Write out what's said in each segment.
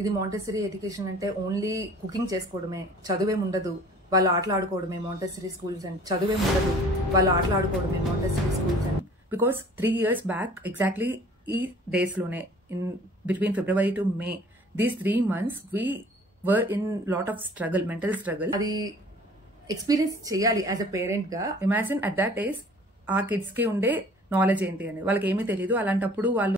ఇది Montessori education అంటే only cooking చేసుకోవడమే, చదువేం ఉండదు, వాళ్ళు ఆటలు ఆడుకోవడమే మాంటెసరీ స్కూల్స్ అండ్ చదువేం ఉండదు, వాళ్ళు ఆటలు ఆడుకోవడమే Montessori schools and because 3 years back exactly ఈ డేస్లోనే in between February to May these 3 months we were in lot of struggle, mental struggle. అది ఎక్స్పీరియన్స్ చేయాలి యాజ్ అ పేరెంట్గా. ఇమాజిన్ అట్ దట్ ఏజ్ ఆ కిడ్స్కి ఉండే నాలెడ్జ్ ఏంటి అని వాళ్ళకి ఏమీ తెలియదు. అలాంటప్పుడు వాళ్ళు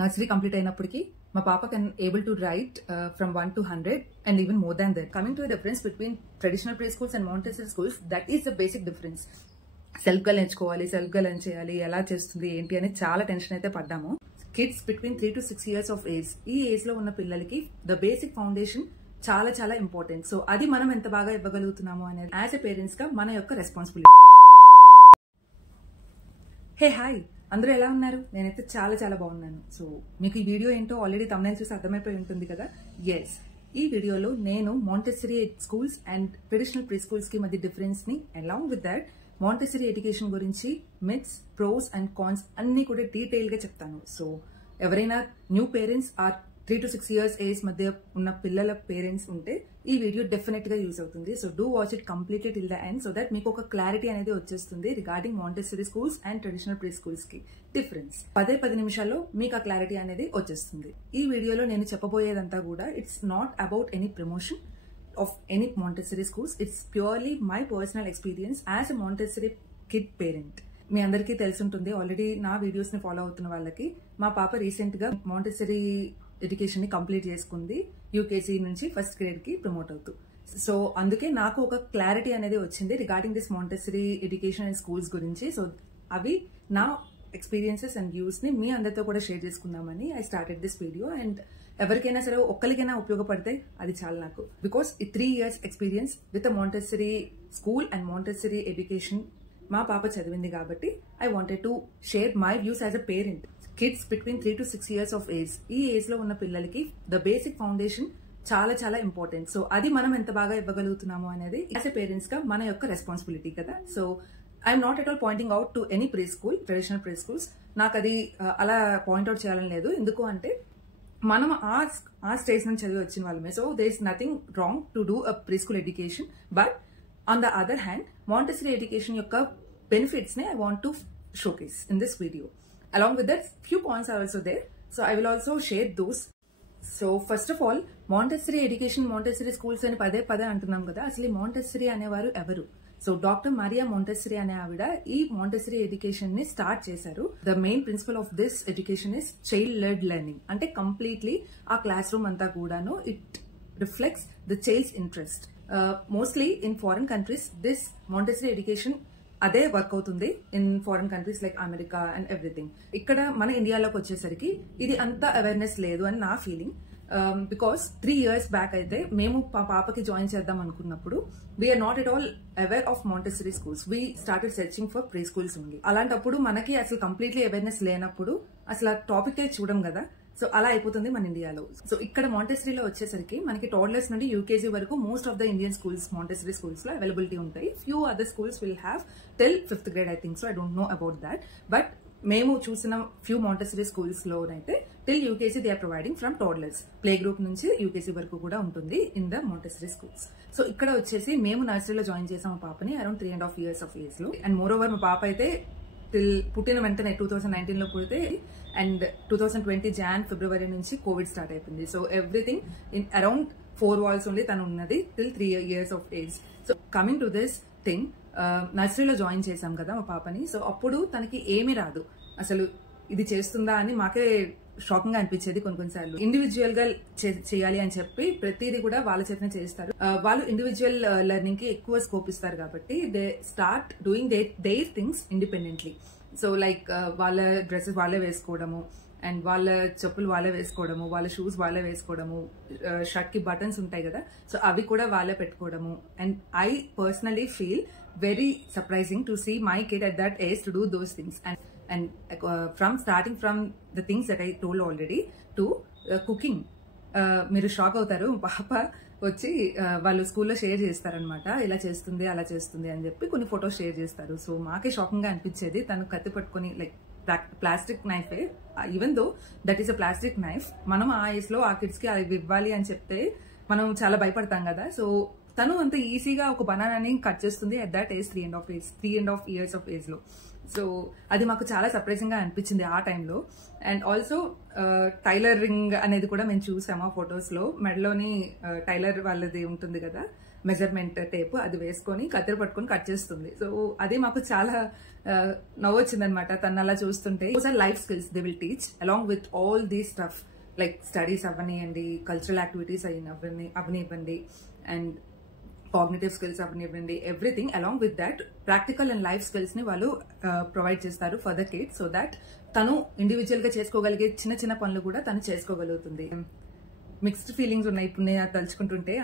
నర్సరీ కంప్లీట్ అయినప్పటికీ మా పాప can able to write from 1 to 100 and even more than that. Coming to the difference between traditional pre schools and Montessori schools, that is the basic difference. సెల్ఫ్గా నేర్చుకోవాలి, సెల్ఫ్గా లెర్న్ చేయాలి, ఎలా చేస్తుంది ఏంటి అని చాలా టెన్షన్ అయితే పడ్డాము. Kids between 3 to 6 years of age, ఈ ఏజ్ లో ఉన్న పిల్లలకి ద బేసిక్ ఫౌండేషన్ చాలా చాలా ఇంపార్టెంట్. సో అది మనం ఎంత బాగా ఇవ్వగలుగుతున్నాము అనేది యాజ్ ఎ పేరెంట్స్ గా మన యొక్క రెస్పాన్సిబిలిటీ. హే హాయ్, అందరూ ఎలా ఉన్నారు? నేనైతే చాలా చాలా బాగున్నాను. సో మీకు ఈ వీడియో ఏంటో ఆల్రెడీ తమ్నైల్ చూసి అర్థమైపోయి ఉంటుంది కదా. ఎస్, ఈ వీడియోలో నేను Montessori schools and traditional pre schools కి మధ్య డిఫరెన్స్ ని along with that Montessori education గురించి మిత్స్, ప్రోస్ అండ్ కాన్స్ అన్ని కూడా డీటెయిల్ గా చెప్తాను. సో ఎవరైనా new parents are 3 to 6 years age మధ్య ఉన్న పిల్లల పేరెంట్స్ ఉంటే ఈ వీడియో డెఫినెట్ గా యూజ్ అవుతుంది. So do watch it completely till the end so that మీకు ఒక క్లారిటీ అనేది వచ్చేస్తుంది regarding Montessori schools and traditional pre schools కి డిఫరెన్స్. 10 నిమిషాల్లో మీకు ఆ క్లారిటీ అనేది వచ్చేస్తుంది. ఈ వీడియోలో నేను చెప్పబోయేదంతా కూడా it's not about any promotion of any Montessori schools. It's purely my personal experience as a Montessori kid parent. మీ అందరికీ తెలుసుంటుంది ఆల్రెడీ నా వీడియోస్ ని ఫాలో అవుతున్న వాళ్ళకి. మా పాప రీసెంట్ గా మాంటెసరీ ఎడ్యుకేషన్ ని కంప్లీట్ చేసుకుంది, యూకేజీ నుంచి ఫస్ట్ గ్రేడ్ కి ప్రమోట్ అవుతూ. సో అందుకే నాకు ఒక క్లారిటీ అనేది వచ్చింది regarding this Montessori education and schools గురించి. సో అవి నా ఎక్స్పీరియన్సెస్ అండ్ వ్యూస్ ని మీ అందరితో కూడా షేర్ చేసుకుందామని I started this video. And ఎవరికైనా సరే ఒక్కరికైనా ఉపయోగపడితే అది చాలా నాకు. బికాస్ ఈ 3 years experience with Montessori school and Montessori education మా పాప చదివింది కాబట్టి I wanted to share my views as a parent. Kids between 3 to 6 years of age, ఈ ఏజ్ లో ఉన్న పిల్లలకి ద బేసిక్ ఫౌండేషన్ చాలా చాలా ఇంపార్టెంట్. సో అది మనం ఎంత బాగా ఇవ్వగలుగుతున్నాము అనేది యాజ్ ఎ పేరెంట్స్ గా మన యొక్క రెస్పాన్సిబిలిటీ కదా. So I'm not at all pointing out to any pre school, traditional pre schools. నాకు అది అలా పాయింట్అవుట్ చేయాలని లేదు. ఎందుకు అంటే మనం ఆ స్టేజ్ నుంచి చదివి వచ్చిన వాళ్ళమే. So there is nothing wrong to do a pre school education. But on the other hand Montessori education యొక్క బెనిఫిట్స్ ని I want to showcase in this video. Along with that few points are also there. So I will also share those. So first of all Montessori education, Montessori schools అని పదే అంటున్నాం కదా. అసలు Montessori అనేవారు ఎవరు? So doctor Mariya Montessori అనే ఆవిడ ఈ మాంటెసరీ ఎడ్యుకేషన్ ని స్టార్ట్ చేశారు. The main principle of this education is child led learning. అంటే కంప్లీట్లీ ఆ క్లాస్ రూమ్ అంతా కూడాను it reflects the child's interest. Mostly in foreign countries this Montessori education అదే వర్క్ అవుతుంది in foreign countries like America and everything. ఇక్కడ మన ఇండియాలోకి వచ్చేసరికి ఇది అంత అవేర్నెస్ లేదు అని నా ఫీలింగ్. బికాస్ 3 years బ్యాక్ అయితే మేము పాపకి జాయిన్ చేద్దాం అనుకున్నప్పుడు we are not at all aware of Montessori schools. We started searching for pre schools only. అలాంటప్పుడు మనకి అసలు కంప్లీట్లీ అవేర్నెస్ లేనప్పుడు అసలు ఆ టాపిక్ చూడం కదా. సో అలా అయిపోతుంది మన ఇండియాలో. సో ఇక్కడ మాంటెసరీలో వచ్చేసరికి మనకి టోడ్లర్స్ నుండి యూకేజీ వరకు most of the Indian schools Montessori schools లో అవైలబిలిటీ ఉంటాయి. Few other schools will have till 5th grade I think. So I don't know about that. But మేము చూసిన ఫ్యూ మాంటెసరీ స్కూల్స్ లోనైతే till UKG they are providing from toddlers. Play group నుంచి UKG వరకు కూడా ఉంటుంది in the Montessori schools. So ఇక్కడ వచ్చేసి మేము నర్సరీలో జాయిన్ చేసాం మా పాపని అరౌండ్ 3.5 years ఆఫ్ ఏజ్ లో. అండ్ మోర్ ఓవర్ మా పాప అయితే పుట్టిన వెంటనే 2019 లో పుడితే అండ్ 2020 February నుంచి కోవిడ్ స్టార్ట్ అయిపోయింది. So everything in around 4 walls only తను ఉన్నది till 3 years of age. So coming to this thing, నర్సరీలో జాయిన్ చేసాం కదా మా పాపని. సో అప్పుడు తనకి ఏమీ రాదు. అసలు ఇది చేస్తుందా అని మాకే షాకింగ్ గా అనిపించేది కొన్నిసార్లు. ఇండివిజువల్ గా చేయాలి అని చెప్పి ప్రతిదీ కూడా వాళ్ళ చేతనే చేస్తారు. వాళ్ళు ఇండివిజువల్ లెర్నింగ్ కి ఎక్కువ స్కోప్ ఇస్తారు కాబట్టి they start doing their things independently. So like వాళ్ళ డ్రెస్సెస్ వాళ్ళే వేసుకోవడము అండ్ వాళ్ళ చెప్పులు వాళ్ళే వేసుకోవడము, వాళ్ళ షూస్ వాళ్ళే వేసుకోవడము, షర్ట్ కి బటన్స్ ఉంటాయి కదా, సో అవి కూడా వాళ్ళే పెట్టుకోవడము. And I personally feel very surprising to see my kid at that age to do those things. And from starting from the things that I told already to cooking. మీరు shock అవుతారు. పాప వచ్చి వాళ్ళు స్కూల్లో షేర్ చేస్తారనమాట, ఇలా చేస్తుంది అలా చేస్తుంది అని చెప్పి కొన్ని ఫొటోస్ షేర్ చేస్తారు. సో మాకే షాకింగ్ గా అనిపించేది. తను కత్తి పట్టుకొని లైక్ ప్లాస్టిక్ నైఫే, even though that is a plastic knife, మనం ఆ ఏజ్ లో ఆ కిడ్స్ కి అది ఇవ్వాలి అని చెప్తే మనం చాలా భయపడతాం కదా. సో తను అంత ఈజీగా ఒక బనానాని కట్ చేస్తుంది at that age, 3.5 years of age లో. సో అది మాకు చాలా సర్ప్రైజింగ్ గా అనిపించింది ఆ టైంలో. అండ్ ఆల్సో టైలరింగ్ అనేది కూడా మేము చూసాము ఆ ఫొటోస్ లో. మెడలోని టైలర్ వాళ్ళది ఉంటుంది కదా మెజర్మెంట్ టేప్, అది వేసుకొని కత్తెర పట్టుకొని కట్ చేస్తుంది. సో అది మాకు చాలా నవ్వొచ్చింది అనమాట తను అలా చూస్తుంటే. Life skills they will teach along with all these stuff, like studies అవనివ్వండి, కల్చరల్ యాక్టివిటీస్ అవనివ్వండి, అండ్ కాగ్నిటివ్ స్కిల్స్ అవనివ్వండి, everything along with that practical and life skills ని వాళ్ళు ప్రొవైడ్ చేస్తారు for the kid, so that తను individual గా చేసుకోగలిగే చిన్న చిన్న పనులు కూడా తను చేసుకోగలుగుతుంది. మిక్స్డ్ ఫీలింగ్స్ ఉన్నాయి ఇప్పుడు నేను తలుచుకుంటుంటే,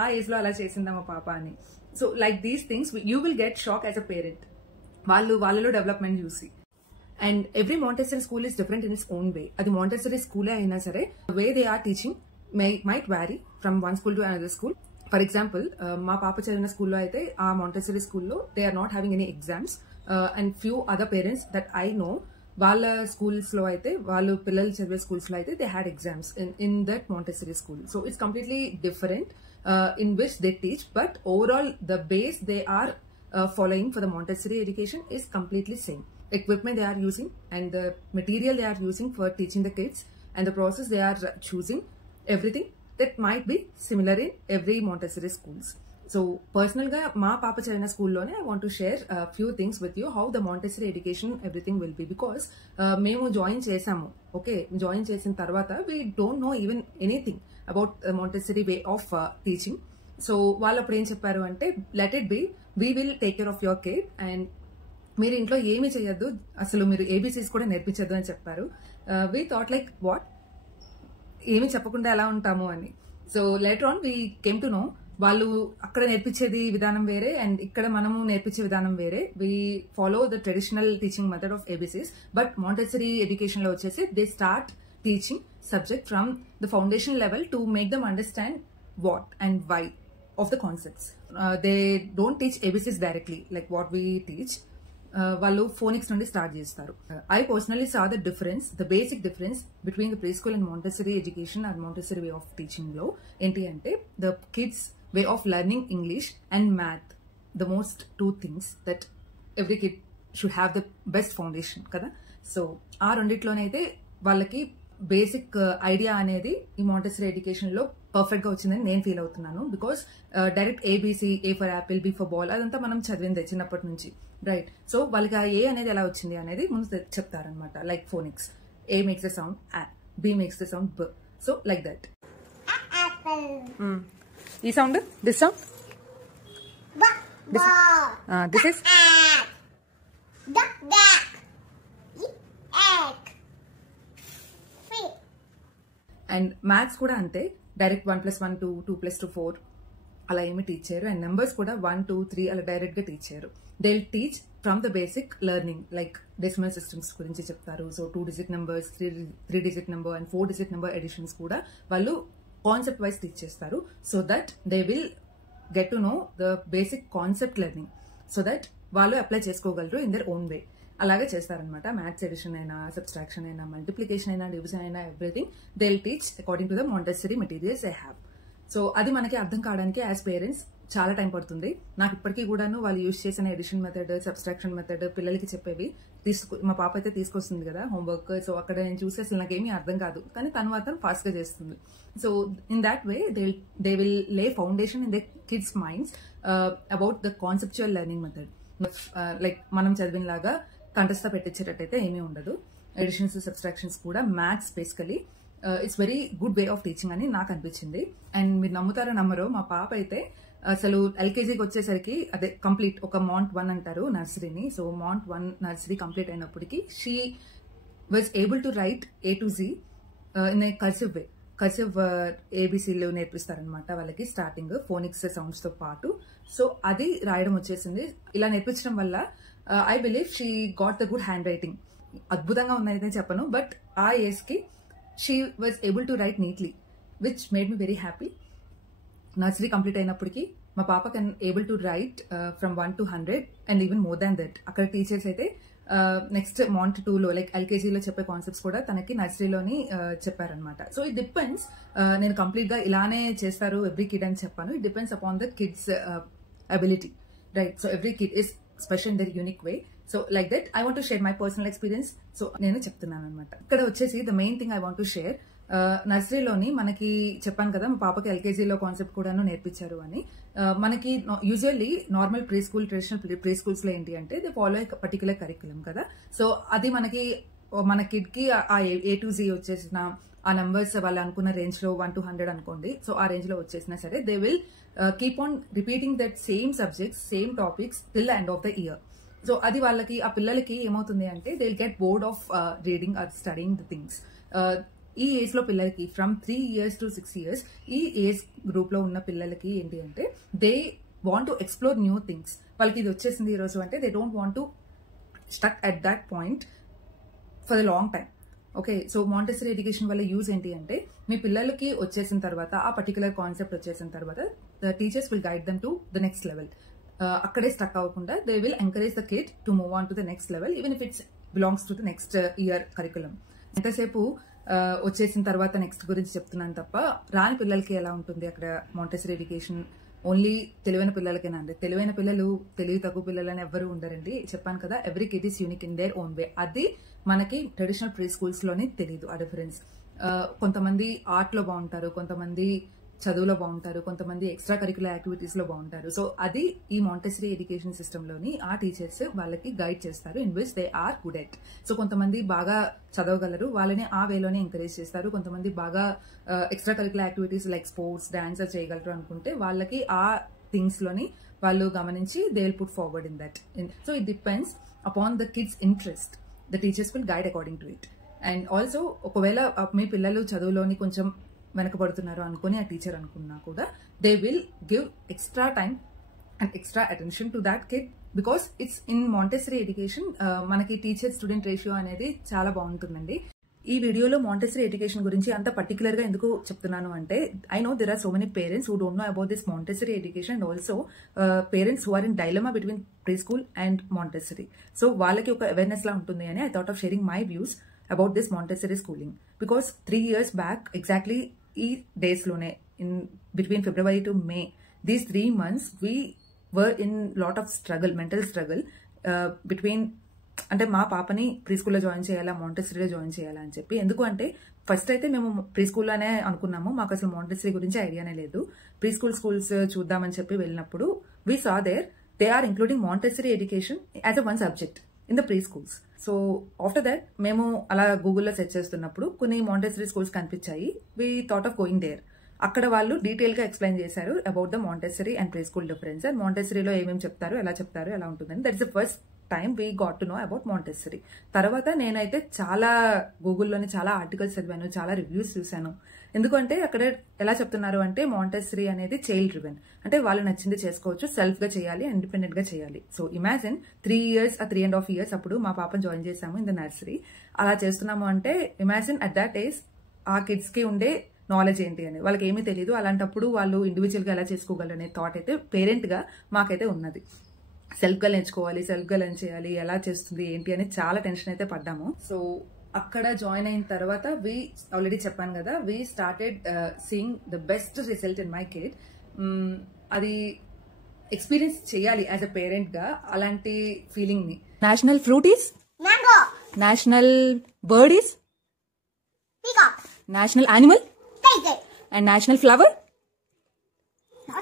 ఆ ఏజ్ లో అలా చేసిందా మా పాప అని. So like these things you will get shock as a parent, వాళ్ళలో డెవలప్మెంట్ చూసి. And every Montessori school is different in its own way. అది మాంటెసరీ స్కూలే అయినా సరే, way they are teaching might vary from one school to another school. For example, మా పాప చదివిన స్కూల్లో అయితే ఆ మాంటెసరీ స్కూల్లో they are not having any exams, and few other parents that I know వాళ్ళ స్కూల్స్ లో అయితే, వాళ్ళు పిల్లలు చదివే స్కూల్స్ లో అయితే they had exams in that Montessori school. So it's completely different in which they teach, but overall the base they are following for the Montessori education is completely same. Equipment they are using and the material they are using for teaching the kids and the process they are choosing, everything that might be similar in every Montessori schools. So personal ga ma papa chavina school lone I want to share a few things with you how the Montessori education everything will be, because memu join chesamu. Okay, join chesin tarvata we don't know even anything about the Montessori way of teaching. So వాళ్ళు అప్పుడు ఏం చెప్పారు అంటే, let it be, we will take care of your kid and మీరు ఇంట్లో ఏమీ చేయొద్దు, అసలు మీరు ఏబీసీస్ కూడా నేర్పించద్దు అని చెప్పారు. వీ థాట్ లైక్ వాట్, ఏమి చెప్పకుండా ఎలా ఉంటాము అని. So later on we came to know, వాళ్ళు అక్కడ నేర్పించేది విధానం వేరే అండ్ ఇక్కడ మనము నేర్పించే విధానం వేరే. We follow the traditional teaching method of ABCs, but Montessori education లో వచ్చేసి they start teaching subject from the foundation level to make them understand what and why of the concepts. They don't teach ABCs directly like what we teach. వాళ్ళు phonics నుండి start చేస్తారు. I personally saw the difference, the basic difference between the pre school and Montessori education and Montessori way of teaching లో ఏంటి అంటే, the kids way of learning English and math, the most two things that every kid should have the best foundation కదా. So ఆ రెండిట్లోనైతే వాళ్ళకి basic idea అనేది ఈ Montessori education లో perfect గా వచ్చిందని నేను ఫీల్ అవుతున్నాను. Because direct ABC, A for apple, B for ball, అదంతా మనం చదివిందే చిన్నప్పటి నుంచి, రైట్? సో వాళ్ళకి ఆ ఏ అనేది ఎలా వచ్చింది అనేది ముందు చెప్తారనమాట. Like phonics, A makes the sound ah, B makes the sound buh. So like that. ఈ sound, this sound, this is and maths కూడా అంతే. డైరెక్ట్ 1+1 2, 2+2 4 అలా ఏమి టీచ్ చేయరు. అండ్ నెంబర్స్ కూడా 1 2 3 అలా డైరెక్ట్ గా టీచ్ చేయరు. They will teach from the basic learning, like decimal systems గురించి చెప్తారు. So 2 digit numbers, 3 digit number and 4 digit number additions కూడా వాళ్ళు కాన్సెప్ట్ వైజ్ టీచ్ చేస్తారు. So that they will get to know the basic concept learning, so that వాళ్ళు apply చేసుకోగలరు in their own way. అలాగే చేస్తారనమాట. Maths addition అయినా, subtraction అయినా, multiplication అయినా, డివిజన్ అయినా, everything they will teach according to the Montessori materials they have. So అది మనకి అర్థం కావడానికి యాజ్ పేరెంట్స్ చాలా టైం పడుతుంది. నాకు ఇప్పటికీ కూడాను వాళ్ళు యూజ్ చేసిన ఎడిషన్ మెథడ్, సబ్స్ట్రాక్షన్ మెథడ్ పిల్లలకి చెప్పేవి మా పాప అయితే తీసుకొస్తుంది కదా హోంవర్క్. సో అక్కడ నేను చూసి అసలు నాకేమీ అర్థం కాదు, కానీ తను మాత్రం ఫాస్ట్ గా చేస్తుంది. So in that way they will లే foundation in the kids minds about the conceptual learning method. Like మనం చదివిన లాగా కంటెస్ట్ పెట్టించేటట్టయితే ఏమీ ఉండదు. ఎడిషన్స్, సబ్స్ట్రాక్షన్స్ కూడా maths basically it's very good way of teaching అని నాకు అనిపించింది. అండ్ మీరు నమ్ముతారో నమ్మరో, మా పాప అయితే అసలు ఎల్కేజీకి వచ్చేసరికి అదే కంప్లీట్ ఒక మాంట్ 1 అంటారు నర్సరీని. సో మాంట్ 1 నర్సరీ కంప్లీట్ అయినప్పటికీ she was able to write A to Z in a cursive way. Cursive ఏబీసీలు నేర్పిస్తారనమాట వాళ్ళకి స్టార్టింగ్ ఫోనిక్స్ సౌండ్స్ తో పాటు. సో అది రాయడం వచ్చేసింది. ఇలా నేర్పించడం వల్ల I believe she got the good hand writing. అద్భుతంగా ఉందైతే చెప్పను, బట్ ఆ ఏజ్ కి she was able to right neatly, which made me very happy. Nursery complete అయినప్పటికీ మా పాప can able to write from 1 to 100 and even more than that. అక్కడ teachers అయితే next Monte 2లో లైక్ ఎల్కేజీలో చెప్పే కాన్సెప్ట్స్ కూడా తనకి నర్సరీలోని చెప్పారనమాట. So it depends. నేను కంప్లీట్ గా ఇలానే చేస్తారు ఎవ్రీ కిడ్ అని చెప్పాను. It depends upon the kid's ability, right? So every kid is special in their unique way. So like that I want to share my personal experience. So నేను చెప్తున్నాను అనమాట. ఇక్కడ వచ్చేసి the main thing I want to share, నర్సరీలోని మనకి చెప్పాను కదా మా పాపకి ఎల్కేజీలో కాన్సెప్ట్ కూడాను నేర్పించారు అని. మనకి usually normal pre school, traditional pre schools లో ఏంటి అంటే they follow A particular curriculum కదా. సో అది మన కిడ్ కి ఆ A to Z వచ్చేసిన ఆ నంబర్స్ వాళ్ళు అనుకున్న రేంజ్ లో 1 to 100 అనుకోండి. సో ఆ రేంజ్ లో వచ్చేసినా సరే they will keep on repeating that same subjects, same topics till the end of the year. So అది వాళ్ళకి ఆ పిల్లలకి ఏమవుతుంది అంటే they will get bored of reading are studying the things. ఈ ఏజ్ లో పిల్లలకి ఫ్రమ్ 3 years to 6 years ఈ ఏజ్ గ్రూప్ లో ఉన్న పిల్లలకి ఏంటి అంటే they want to explore new things. వాళ్ళకి ఇది వచ్చేసింది ఈ రోజు అంటే they don't want to stuck at that point for the long time. Okay, so Montessori education వల్ల యూజ్ ఏంటి అంటే మీ పిల్లలకి వచ్చేసిన తర్వాత ఆ పర్టికులర్ కాన్సెప్ట్ వచ్చేసిన తర్వాత the teachers will guide them to the next level. అక్కడే స్టక్ అవ్వకుండా they will encourage the kid to move on to the next level even if it's belongs to the next year curriculum. ఎంతసేపు వచ్చేసిన తర్వాత next గురించి చెప్తున్నాను తప్ప రాని పిల్లలకి ఎలా ఉంటుంది అక్కడ మాంటెసరీ ఎడ్యుకేషన్ ఓన్లీ తెలివైన పిల్లలకేనా అండి? తెలివైన పిల్లలు, తెలివి తక్కువ పిల్లలని ఎవరు ఉండరండి. చెప్పాను కదా every kid is unique in their own way. అది మనకి ట్రెడిషనల్ ప్రీ స్కూల్స్ లోనే తెలియదు ఆ డిఫరెన్స్. కొంతమంది ఆర్ట్ లో బాగుంటారు, కొంతమంది చదువులో బాగుంటారు, కొంతమంది ఎక్స్ట్రా కరికులర్ యాక్టివిటీస్ లో బాగుంటారు. సో అది ఈ మాంటెసరీ ఎడ్యుకేషన్ సిస్టమ్ లోని ఆ టీచర్స్ వాళ్ళకి గైడ్ చేస్తారు in which they are good at. So కొంతమంది బాగా చదవగలరు, వాళ్ళని ఆ వేలోనే ఎంకరేజ్ చేస్తారు. కొంతమంది బాగా extra curricular activities like sports, dance చేయగలరు అనుకుంటే వాళ్ళకి ఆ థింగ్స్ లోని వాళ్ళు గమనించి they will put forward in that. So it depends upon the kids interest. The teachers will guide according to it. And also ఒకవేళ మీ పిల్లలు చదువులోని కొంచెం వెనకబడుతున్నారు అనుకుని ఆ టీచర్ అనుకున్నా కూడా they will give extra time and extra attention to that kid because it's in Montessori education. మనకి teacher student ratio అనేది చాలా బాగుంటుందండి. ఈ వీడియోలో మాంటెసరీ ఎడ్యుకేషన్ గురించి అంత పర్టికులర్ గా ఎందుకు చెప్తున్నాను అంటే I know there are so many parents who don't know about this Montessori education and also parents who are in dilemma between pre school and Montessori. So వాళ్ళకి ఒక అవేర్నెస్ లా ఉంటుంది అని I thought of sharing my views about this Montessori schooling because 3 years back exactly ఈ days లోనే in between February to May these 3 months we were in lot of struggle, mental struggle between అంటే మా పాపని pre స్కూల్లో join చేయాలా, మాంటెసరీలో join చేయాలా అని చెప్పి. ఎందుకు అంటే ఫస్ట్ అయితే మేము ప్రీ స్కూల్లోనే అనుకున్నాము, మాకు అసలు మాంటెసరీ గురించి ఐడియానే లేదు. ప్రీ స్కూల్స్ చూద్దామని చెప్పి వెళ్ళినప్పుడు we saw there they are including Montessori education as a 1 subject in the pre schools. So after that మేము అలా గూగుల్లో సెర్చ్ చేస్తున్నప్పుడు కొన్ని మాంటెసరీ స్కూల్స్ కనిపించాయి. We thought of going there. అక్కడ వాళ్ళు డీటెయిల్ గా ఎక్స్ప్లెయిన్ చేశారు about the Montessori and pre school difference and మాంటెసరీలో ఏమేమి చెప్తారు, ఎలా చెప్తారు, ఎలా ఉంటుందని. That is the first time we got to know about Montessori. తర్వాత నేనైతే చాలా గూగుల్లోని చాలా ఆర్టికల్స్ చదివాను, చాలా రివ్యూస్ చూశాను. ఎందుకంటే అక్కడ ఎలా చెప్తున్నారు అంటే మాంటెసరీ అనేది చైల్డ్ డ్రివెన్, అంటే వాళ్ళు నచ్చింది చేసుకోవచ్చు, సెల్ఫ్ గా చేయాలి, ఇండిపెండెంట్ గా చేయాలి. సో ఇమాజిన్ 3 years, 3.5 years అప్పుడు మా పాపను జాయిన్ చేశాము ఇన్ ద నర్సరీ. అలా చేస్తున్నాము అంటే ఇమాజిన్ అట్ దట్ ఏజ్ ఆ కిడ్స్ కి ఉండే నాలెడ్జ్ ఏంటి అని. వాళ్ళకి ఏమీ తెలియదు. అలాంటప్పుడు వాళ్ళు ఇండివిజువల్ గా ఎలా చేసుకోగలరు అనే థాట్ అయితే పేరెంట్ గా మాకైతే ఉన్నది. సెల్ఫ్ గా నేర్చుకోవాలి, సెల్ఫ్ గా లెర్న్ చేయాలి, ఎలా చేస్తుంది ఏంటి అని చాలా టెన్షన్ అయితే పడ్డాము. సో అక్కడ జాయిన్ అయిన తర్వాత వి ఆల్రెడీ చెప్పాను కదా, we started seeing the best result in my kid. అది ఎక్స్పీరియన్స్ చేయాలి యాజ్ అ పేరెంట్ గా అలాంటి ఫీలింగ్ ని. National fruit is mango, national bird is peacock, national animal tiger and national flower.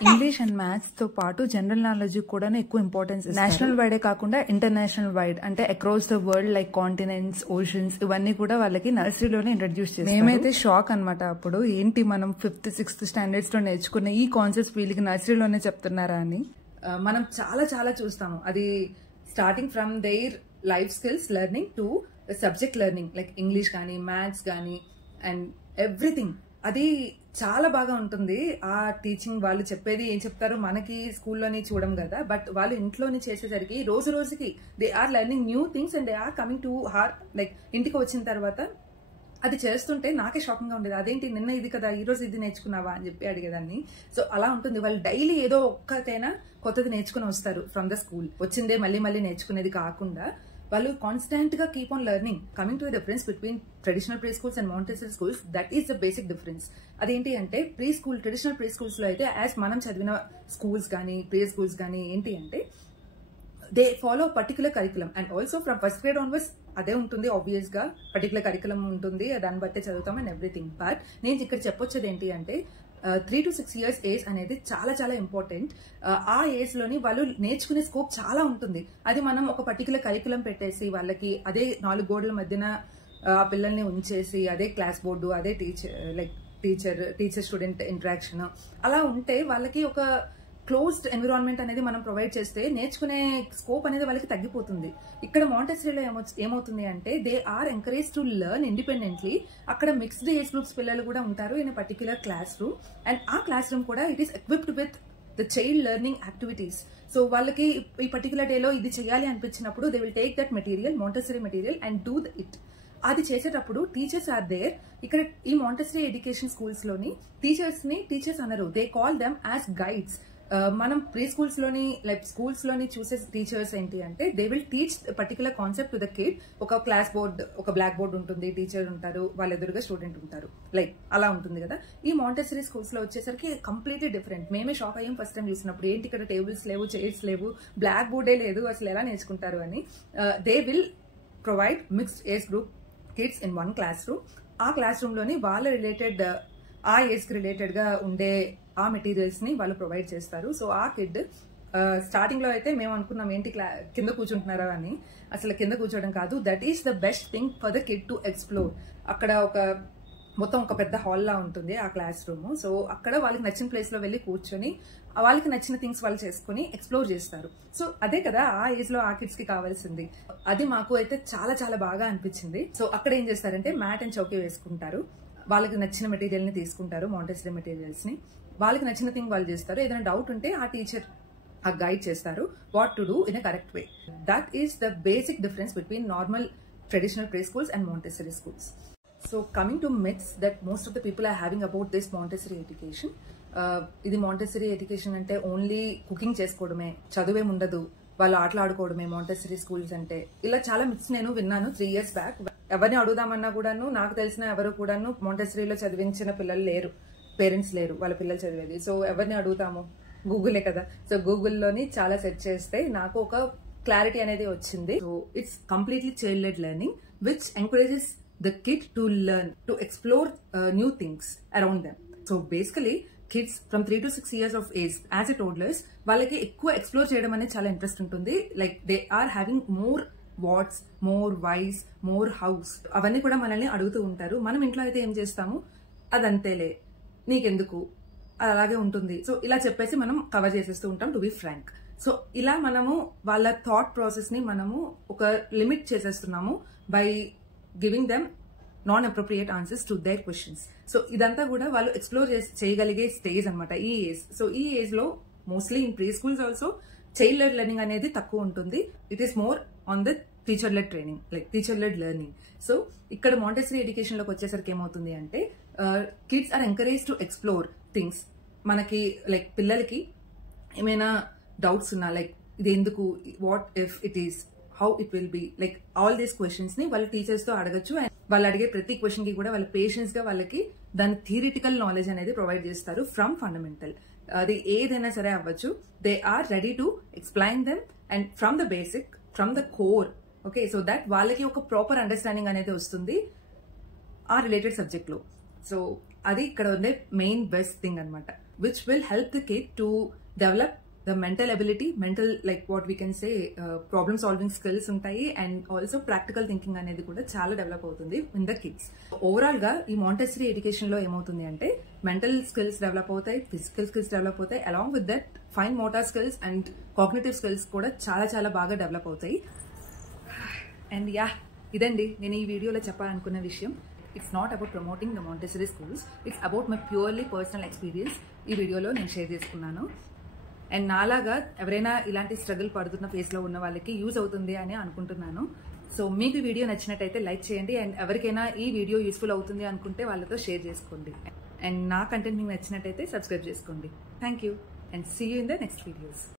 English and maths తో పాటు general knowledge కూడా ఎక్కువ importance. National వైడే కాకుండా ఇంటర్నేషనల్ వైడ్ అంటే across the world like continents, oceans ఇవన్నీ కూడా వాళ్ళకి నర్సరీలోనే ఇంట్రడ్యూస్ చేస్తారు. మేమైతే షాక్ అనమాట అప్పుడు, ఏంటి మనం 5th, 6th standards లో నేర్చుకున్న ఈ కాన్సెప్ట్స్ వీళ్ళకి నర్సరీలోనే చెప్తున్నారా అని. మనం చాలా చాలా చూస్తాము. అది starting from their life skills learning to subject learning like English కానీ మ్యాథ్స్ కానీ అండ్ ఎవ్రీథింగ్. అది చాలా బాగా ఉంటుంది. ఆ టీచింగ్ వాళ్ళు చెప్పేది ఏం చెప్తారో మనకి స్కూల్లోని చూడం కదా, బట్ వాళ్ళు ఇంట్లోని చేసేసరికి రోజు రోజుకి they are learning new things and they are coming to her. Like ఇంటికి వచ్చిన తర్వాత అది చేస్తుంటే నాకే షాకింగ్ గా ఉండేది. అదేంటి నిన్న ఇది కదా, ఈ రోజు ఇది నేర్చుకున్నావా అని చెప్పి అడిగేదాన్ని. సో అలా ఉంటుంది. వాళ్ళు డైలీ ఏదో ఒక్కటైనా కొత్తది నేర్చుకుని వస్తారు ఫ్రమ్ ద స్కూల్. వచ్చిందే మళ్ళీ మళ్ళీ నేర్చుకునేది కాకుండా వాళ్ళు కాన్స్టెంట్ గా keep on learning. Coming to the difference between traditional pre schools and Montessori schools, that is the basic difference. అదేంటి అంటే ట్రెడిషనల్ ప్రీ స్కూల్స్ లో అయితే యాజ్ మనం చదివిన స్కూల్స్ కానీ ప్రీ స్కూల్స్ కానీ ఏంటి అంటే they follow particular curriculum and also from first grade onwards అదే ఉంటుంది. ఆబ్వియస్ గా పర్టికులర్ కరికులం ఉంటుంది, దాన్ని బట్టే చదువుతాం అండ్ ఎవ్రీథింగ్. బట్ నేను ఇక్కడ చెప్పొచ్చేది ఏంటి అంటే 3 to 6 years ఏజ్ అనేది చాలా చాలా ఇంపార్టెంట్. ఆ ఏజ్ లోని వాళ్ళు నేర్చుకునే స్కోప్ చాలా ఉంటుంది. అది మనం ఒక పర్టికులర్ కరికులం పెట్టేసి వాళ్ళకి అదే 4 గోడల మధ్యన ఆ పిల్లల్ని ఉంచేసి అదే క్లాస్ బోర్డు అదే టీచర్ స్టూడెంట్ ఇంటరాక్షన్ అలా ఉంటే వాళ్ళకి ఒక క్లోజ్డ్ ఎన్విరాన్మెంట్ అనేది మనం ప్రొవైడ్ చేస్తే నేర్చుకునే స్కోప్ అనేది వాళ్ళకి తగ్గిపోతుంది. ఇక్కడ మాంటెసరీలో ఏమవుతుంది అంటే they are encourage to learn independently. అక్కడ మిక్స్డ్ ఏజ్ గ్రూప్స్ పిల్లలు కూడా ఉంటారు in particular class room, and ఆ క్లాస్ రూమ్ కూడా it is equipped with the child learning activities. So వాళ్ళకి ఈ పర్టికులర్ డేలో ఇది చేయాలి అనిపించినప్పుడు they will take that material, Montessori material, and do it. అది చేసేటప్పుడు టీచర్స్ ఆర్ దేర్. ఇక్కడ ఈ మాంటెసరీ ఎడ్యుకేషన్ స్కూల్స్ లోని టీచర్స్ అనరు, they call them as guides. మనం ప్రీ స్కూల్స్ లోని స్కూల్స్ లోని చూసే టీచర్స్ ఏంటి అంటే they will teach particular concept to the kid. ఒక క్లాస్ బోర్డ్, ఒక బ్లాక్ బోర్డ్ ఉంటుంది, టీచర్ ఉంటారు, వాళ్ళ ఎదురుగా స్టూడెంట్ ఉంటారు, అలా ఉంటుంది కదా. ఈ మాంటెసరీ స్కూల్స్ లో వచ్చేసరికి కంప్లీట్లీ డిఫరెంట్. మేమే షాక్ అయ్యాం ఫస్ట్ టైం చూసినప్పుడు, ఏంటి ఇక్కడ టేబుల్స్ లేవు, చైర్స్ లేవు, బ్లాక్ బోర్డే లేదు, అసలు ఎలా నేర్చుకుంటారు అని. They will provide mixed age group kids in one class room. ఆ క్లాస్ రూమ్ లోని వాళ్ళ రిలేటెడ్ ఆ ఏజ్ కి రిలేటెడ్ గా ఉండే ఆ మెటీరియల్స్ ని వాళ్ళు ప్రొవైడ్ చేస్తారు. సో ఆ కిడ్ స్టార్టింగ్ లో అయితే మేము అనుకున్నాం ఏంటి కింద కూర్చుంటున్నారా అని. అసలు కింద కూర్చోవడం కాదు, that is the best thing for the kid to explore. అక్కడ మొత్తం ఒక పెద్ద హాల్ లా ఉంటుంది ఆ క్లాస్ రూమ్. సో అక్కడ వాళ్ళకి నచ్చిన ప్లేస్ లో వెళ్ళి కూర్చొని వాళ్ళకి నచ్చిన థింగ్స్ వాళ్ళు చేసుకుని ఎక్స్ప్లోర్ చేస్తారు. సో అదే కదా ఆ ఏజ్ లో ఆ కిడ్స్ కి కావాల్సింది. అది మాకు అయితే చాలా చాలా బాగా అనిపించింది. సో అక్కడ ఏం చేస్తారంటే మ్యాట్ అండ్ చౌకీ వేసుకుంటారు, వాళ్ళకి నచ్చిన మెటీరియల్ ని తీసుకుంటారు, మాంటెసరీ మెటీరియల్స్ ని, వాళ్ళకి నచ్చిన థింగ్ వాళ్ళు చేస్తారు. ఏదైనా డౌట్ ఉంటే ఆ టీచర్ ఆ గైడ్ చేస్తారు what to do in a correct way. That is the basic difference between normal traditional pre schools and Montessori schools. So coming to myths that most of the people are having about this Montessori education. ఇది Montessori education అంటే only cooking చేసుకోవడమే, చదువేం ఉండదు, వాళ్ళు ఆటలు ఆడుకోవడమే Montessori schools అంటే, ఇలా చాలా మిత్స్ నేను విన్నాను 3 years బ్యాక్. ఎవరిని అడుగుదామన్నా కూడాను నాకు తెలిసిన ఎవరు కూడాను మాంటెసరీలో చదివించిన పిల్లలు లేరు, పేరెంట్స్ లేరు వాళ్ళ పిల్లలు చదివేది. సో ఎవరిని అడుగుతాము, గూగులే కదా. సో గూగుల్లోని చాలా సెర్చ్ చేస్తే నాకు ఒక క్లారిటీ అనేది వచ్చింది. So it's completely child led learning which encourages the kid to learn, to explore new things around them. So basically kids from 3 to 6 years of age as a toddlers వాళ్ళకి ఎక్కువ explore చేయడం అనేది చాలా interest ఉంటుంది. They are having more whats, more whys, more hows, అవన్నీ కూడా మనల్ని అడుగుతూ ఉంటారు. మనం ఇంట్లో అయితే ఏం చేస్తాము, అదంతేలే, నీకెందుకు, అది అలాగే ఉంటుంది, సో ఇలా చెప్పేసి మనం కవర్ చేసేస్తూ ఉంటాం టు బి ఫ్రాంక్. సో ఇలా మనము వాళ్ళ థాట్ ప్రాసెస్ ని మనము ఒక లిమిట్ చేసేస్తున్నాము by giving them non appropriate answers to their questions. So ఇదంతా కూడా వాళ్ళు ఎక్స్ప్లోర్ చేయగలిగే స్టేజ్ అనమాట ఈ ఏజ్. సో ఈ ఏజ్ లో mostly in pre schools also child led learning అనేది తక్కువ ఉంటుంది. It is more on the teacher led training, teacher led learning. So ఇక్కడ మాంటెసరీ ఎడ్యుకేషన్ లోకి వచ్చేసరికి ఏమవుతుంది అంటే kids are encourage to explore things. మనకి పిల్లలకి ఏమైనా డౌట్స్ ఉన్నా, ఇది ఎందుకు, what if it is, how it will be, all these questions ని వాళ్ళ టీచర్స్ తో అడగచ్చు. అండ్ వాళ్ళు అడిగే ప్రతి క్వశ్చన్ కి కూడా వాళ్ళ పేషెన్స్ గా వాళ్ళకి దాని థియరిటికల్ నాలెడ్జ్ అనేది ప్రొవైడ్ చేస్తారు ఫ్రమ్ ఫండమెంటల్. అది ఏదైనా సరే అవ్వచ్చు, they are ready to explain them and from the basic, from the core. Okay, so that వాళ్ళకి ఒక ప్రాపర్ అండర్స్టాండింగ్ అనేది వస్తుంది ఆ రిలేటెడ్ సబ్జెక్ట్ లో. సో అది ఇక్కడ ఉండే మెయిన్ బెస్ట్ థింగ్ అనమాట, which will help the kid to develop the mental ability, mental what we can say problem solving skills ఉంటాయి. అండ్ ఆల్సో ప్రాక్టికల్ థింకింగ్ అనేది కూడా చాలా డెవలప్ అవుతుంది ఇన్ ద కిడ్స్. ఓవరాల్ గా ఈ మాంటెసరీ ఎడ్యుకేషన్ లో ఏమవుతుంది అంటే మెంటల్ స్కిల్స్ డెవలప్ అవుతాయి, ఫిజికల్ స్కిల్స్ డెవలప్ అవుతాయి, along with that fine motor skills and cognitive skills కూడా చాలా చాలా బాగా డెవలప్ అవుతాయి. అండ్ యా, ఇదండి నేను ఈ వీడియోలో చెప్పాలనుకున్న విషయం. It's not about promoting the Montessori schools, it's about my purely personal experience ఈ వీడియోలో నేను షేర్ చేసుకున్నాను. అండ్ నాలాగా ఎవరైనా ఇలాంటి స్ట్రగుల్ పడుతున్న ఫేస్ లో ఉన్న వాళ్ళకి యూజ్ అవుతుంది అని అనుకుంటున్నాను. సో మీకు ఈ వీడియో నచ్చినట్టయితే లైక్ చేయండి, అండ్ ఎవరికైనా ఈ వీడియో యూస్ఫుల్ అవుతుంది అనుకుంటే వాళ్ళతో షేర్ చేసుకోండి. అండ్ నా కంటెంట్ మీకు నచ్చినట్టయితే సబ్స్క్రైబ్ చేసుకోండి. Thank you and see you in the next videos.